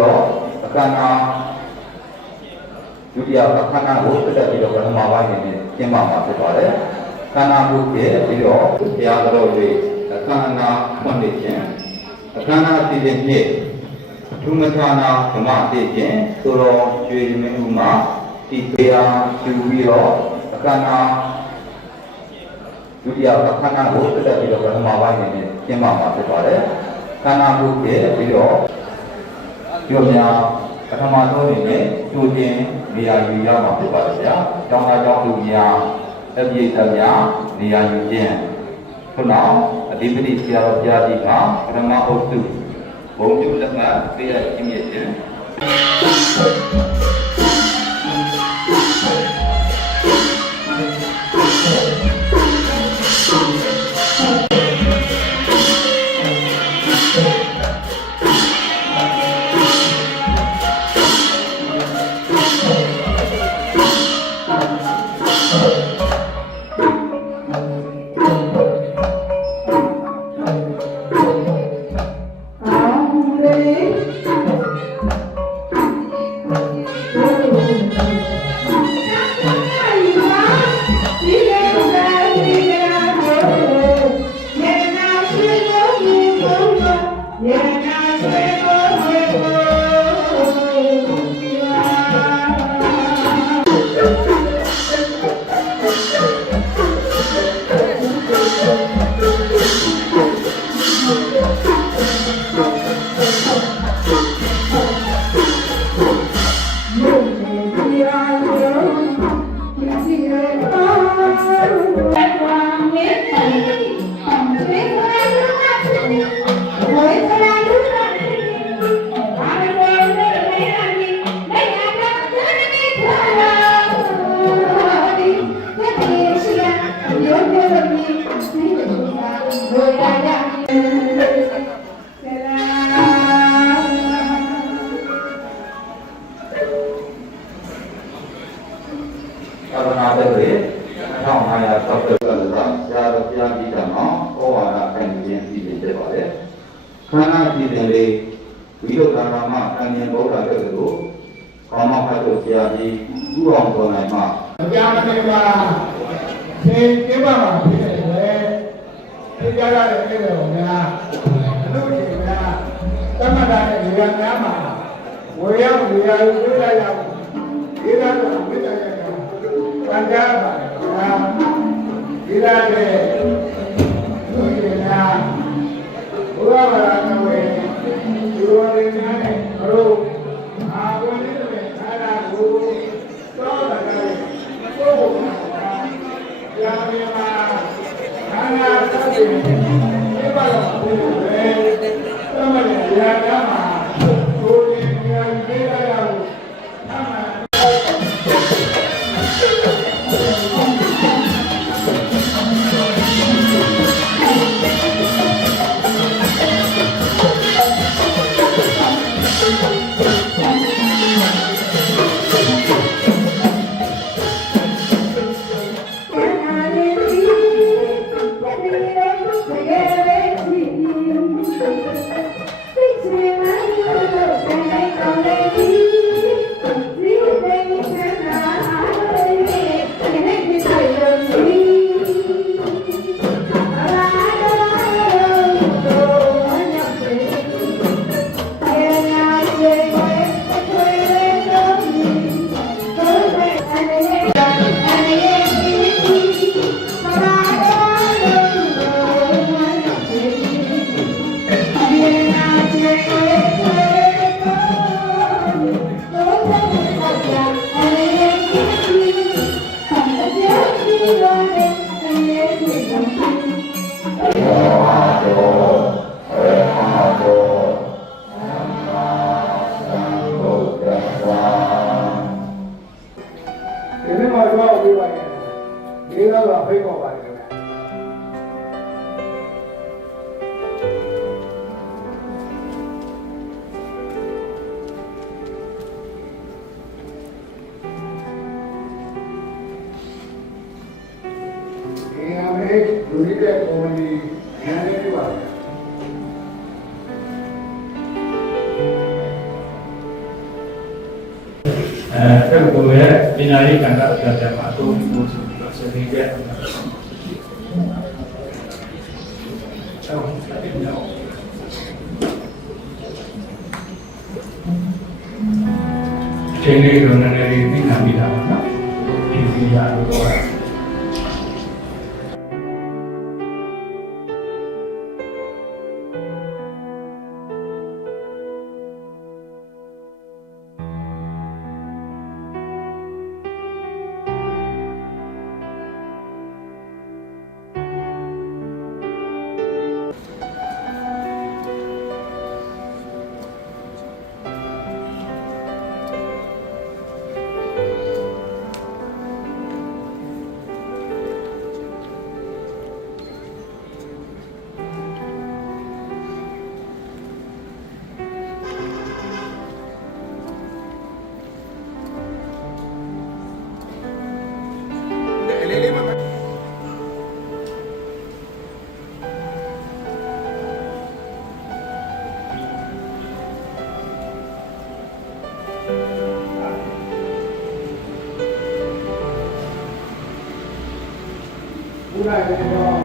တော့အခမ်းအနားဒုတိယအခမ်းအနားကိုတက်ပြီးတော့ပထမပိုင်းနဲ့ကျင်းပမှာဖြစ်ပါတယ်ခန္ဓာကိုယ်ရဲ့ပြီးတော့ဘုရားတော်တွေအခမ်းအနားဖွင့်နေခြင်းအခမ်းအနားအစီအစဉ်ဖြင့်သူမထာနာဓမ္မအစီအစဉ်ဆိုတော့ကျွေမင်းဦးမှာဒီတရားယူပြီးတော့အခမ်းအနားဒုတိယအခမ်းအနားကိုတက်ပြီးတော့ပထမပိုင်းနဲ့ကျင်းပမှာဖြစ်ပါတယ်ခန္ဓာကိုယ်ရဲ့ပြီးတော့ပြောများပထမဆုံးအနေနဲ့ကြိုတင်နေရာယူရမှာဖြစ်ပါတယ်ဗျာ။ကျောင်းသားကျောင်းသူများအပြည့်အစုံများနေရာယူခြင်းခုနောက်အဓိပတိဆရာတော်ဘုရားကြီးကပထမအုပ်စုဘုံကျုလက်မှတ်ပေးရခြင်းဖြင့် ခန္ဓာပြည်တယ်လေဝိရုဒ္ဓနာမအញ្ញံဗုဒ္ဓတဲ့ကိုကောင်းမဖတ်လို့ဆရာကြီးဥအောင်တော်နိုင်မှာကြားမနေပါသင်ပြပါမှာဖြစ်တယ်လေသိကြရတဲ့အဲ့ဒါကိုများအလို့ရှင်များသမထတဲ့နေရာများမှာဝေရောက်နေရာကိုပြလိုက်ရအောင်ဒီလားတော့ဝိတ္တရကပန်ကြပါလားဒီလားတဲ့လို့ရှင်များဘုရားဘာသာဝင်ဒီလိုနေနေဘလို့အာဝင်နေတဲ့အားလာကိုတော့တယ်ကိုယ်ကိုရာမီမာခန္ဓာသတိဒီပါတော့ဘယ်လိုလဲသမဏေရာဓမ္မကိုယ်ရင်ဉာဏ်ပေးရအောင်အမှန်လူကြီးတဲ့ကော်မတီဉာဏ်နဲ့ပြပါမယ် အဲ့လိုရဲ့ပညာရေးကဏ္ဍအပြတ်မှာအသုံးပြုဆိုပြီးတော့ဆက်ပြီးခဲ့အဲ့ချိန်လေးတော့နည်းနည်းလေးသိနာမိတာပါနော်ဒီစီရတော့不然这个。